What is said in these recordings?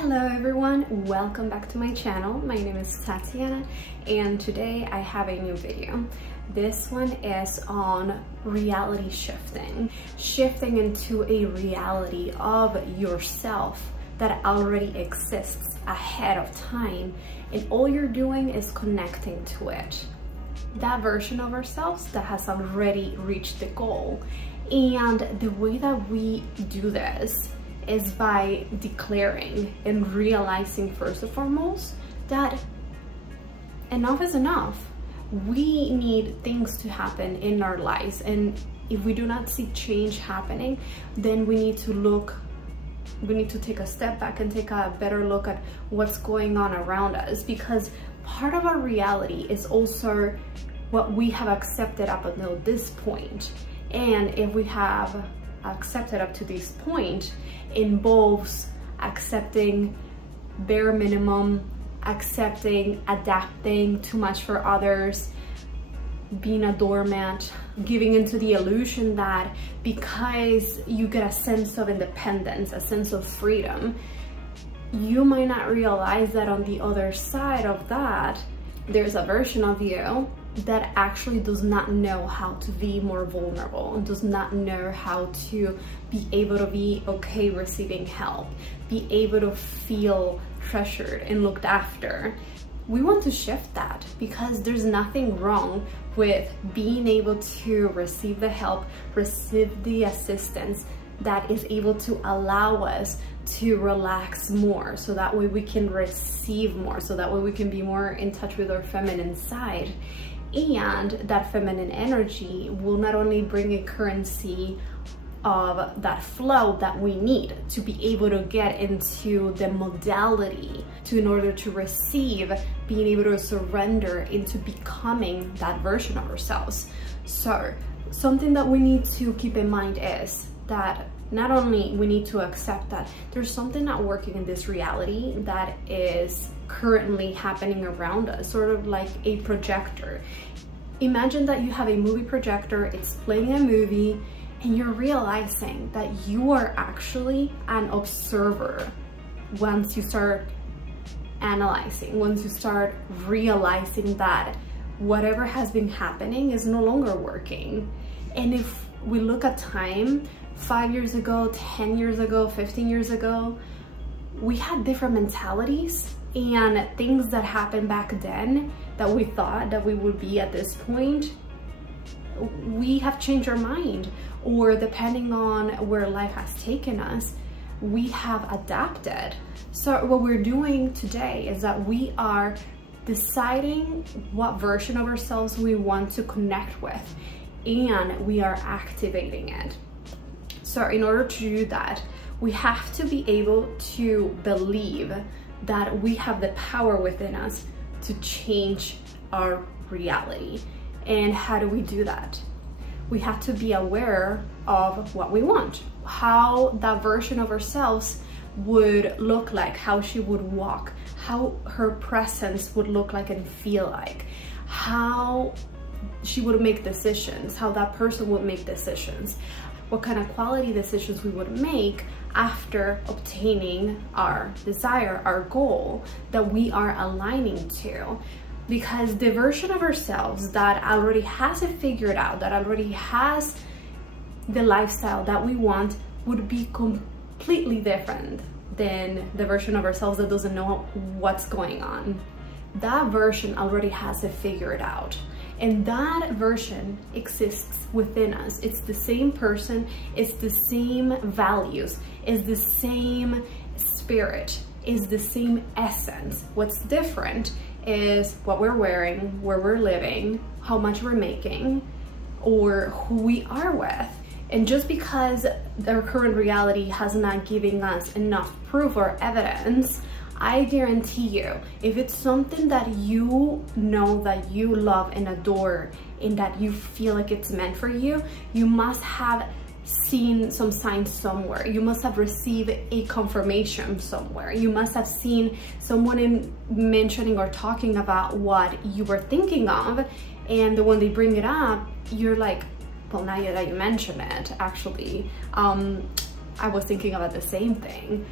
Hello everyone, welcome back to my channel. My name is Tatiana and today I have a new video. This one is on reality shifting into a reality of yourself that already exists ahead of time, and all you're doing is connecting to it. That version of ourselves that has already reached the goal. And the way that we do this is by declaring and realizing first and foremost that enough is enough. We need things to happen in our lives, and if we do not see change happening, then we need to take a step back and take a better look at what's going on around us, because part of our reality is also what we have accepted up until this point. And if we have accepted up to this point, involves accepting bare minimum, accepting adapting too much for others, being a doormat, giving into the illusion that because you get a sense of independence, a sense of freedom, you might not realize that on the other side of that, there's a version of you that actually does not know how to be more vulnerable and does not know how to be able to be okay receiving help, be able to feel treasured and looked after. We want to shift that because there's nothing wrong with being able to receive the help, receive the assistance that is able to allow us to relax more, so that way we can receive more, so that way we can be more in touch with our feminine side. And that feminine energy will not only bring a currency of that flow that we need to be able to get into the modality in order to receive, being able to surrender into becoming that version of ourselves. So something that we need to keep in mind is that not only we need to accept that there's something not working in this reality that is currently happening around us, sort of like a projector. Imagine that you have a movie projector, it's playing a movie, and you're realizing that you are actually an observer once you start analyzing, once you start realizing that whatever has been happening is no longer working. And if we look at time, 5 years ago, 10 years ago, 15 years ago, we had different mentalities, and things that happened back then that we thought that we would be at this point, we have changed our mind, or depending on where life has taken us, we have adapted. So what we're doing today is that we are deciding what version of ourselves we want to connect with, and we are activating it. So in order to do that, we have to be able to believe that we have the power within us to change our reality. And how do we do that? We have to be aware of what we want, how that version of ourselves would look like, how she would walk, how her presence would look like and feel like, how she would make decisions, how that person would make decisions, what kind of quality decisions we would make after obtaining our desire, our goal that we are aligning to. Because the version of ourselves that already has it figured out, that already has the lifestyle that we want, would be completely different than the version of ourselves that doesn't know what's going on. That version already has it figured out. And that version exists within us. It's the same person, it's the same values, it's the same spirit, it's the same essence. What's different is what we're wearing, where we're living, how much we're making, or who we are with. And just because their current reality has not given us enough proof or evidence, I guarantee you, if it's something that you know that you love and adore and that you feel like it's meant for you, you must have seen some signs somewhere. You must have received a confirmation somewhere. You must have seen someone mentioning or talking about what you were thinking of, and when they bring it up, you're like, well, now that you mention it, actually, I was thinking about the same thing.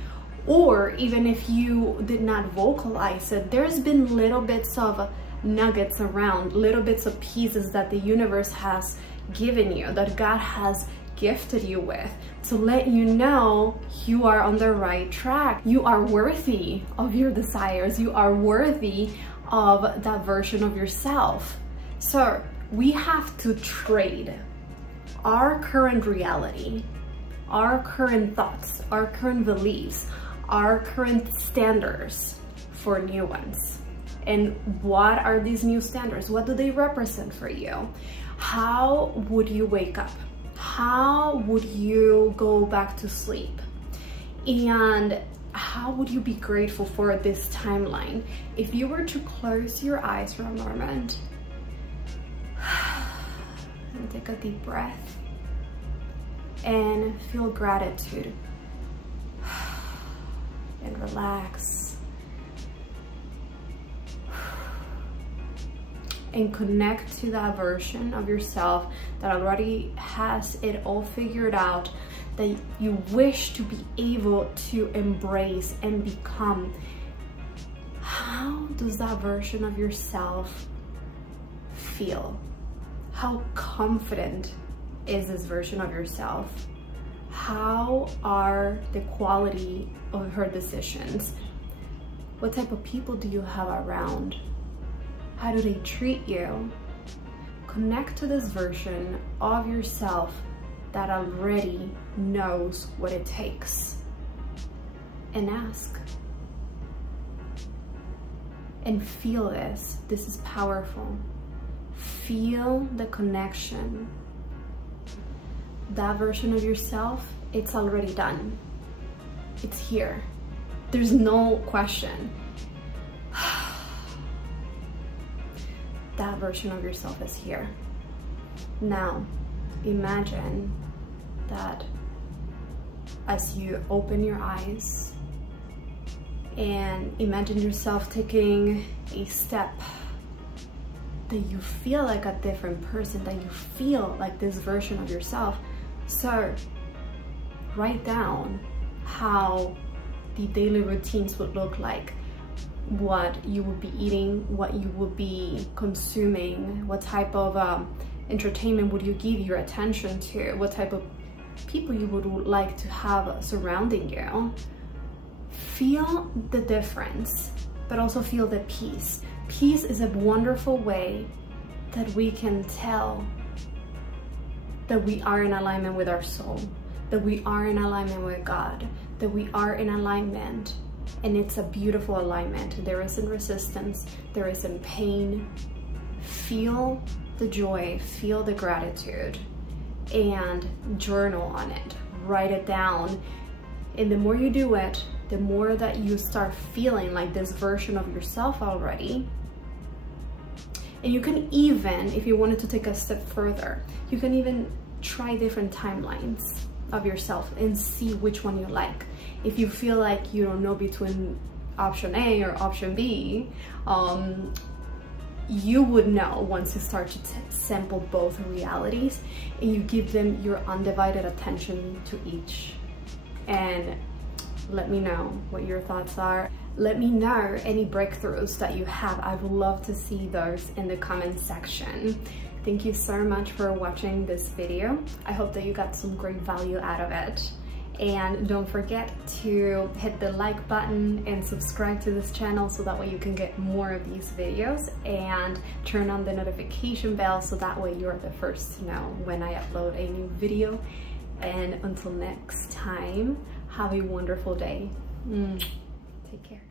Or even if you did not vocalize it, there's been little bits of nuggets around, little bits of pieces that the universe has given you, that God has gifted you with, to let you know you are on the right track. You are worthy of your desires. You are worthy of that version of yourself. So we have to trade our current reality, our current thoughts, our current beliefs, our current standards for new ones. And what are these new standards? What do they represent for you? How would you wake up? How would you go back to sleep? And how would you be grateful for this timeline? If you were to close your eyes for a moment and take a deep breath and feel gratitude and relax and connect to that version of yourself that already has it all figured out, that you wish to be able to embrace and become. How does that version of yourself feel? How confident is this version of yourself? How are the quality of her decisions? What type of people do you have around? How do they treat you? Connect to this version of yourself that already knows what it takes, and ask. And feel this. This is powerful. Feel the connection. That version of yourself, it's already done. It's here. There's no question. That version of yourself is here. Now, imagine that as you open your eyes and imagine yourself taking a step, that you feel like a different person, that you feel like this version of yourself. So write down how the daily routines would look like, what you would be eating, what you would be consuming, what type of entertainment would you give your attention to, what type of people you would like to have surrounding you. Feel the difference, but also feel the peace. Peace is a wonderful way that we can tell that we are in alignment with our soul, that we are in alignment with God, that we are in alignment. And it's a beautiful alignment. There isn't resistance, there isn't pain. Feel the joy, feel the gratitude, and journal on it. Write it down. And the more you do it, the more that you start feeling like this version of yourself already. And you can even, if you wanted to take a step further, you can even try different timelines of yourself and see which one you like. If you feel like you don't know between option A or option B, you would know once you start to sample both realities and you give them your undivided attention to each. And let me know what your thoughts are. Let me know any breakthroughs that you have. I would love to see those in the comment section. Thank you so much for watching this video. I hope that you got some great value out of it. And don't forget to hit the like button and subscribe to this channel so that way you can get more of these videos, and turn on the notification bell so that way you're the first to know when I upload a new video. And until next time, have a wonderful day. Take care.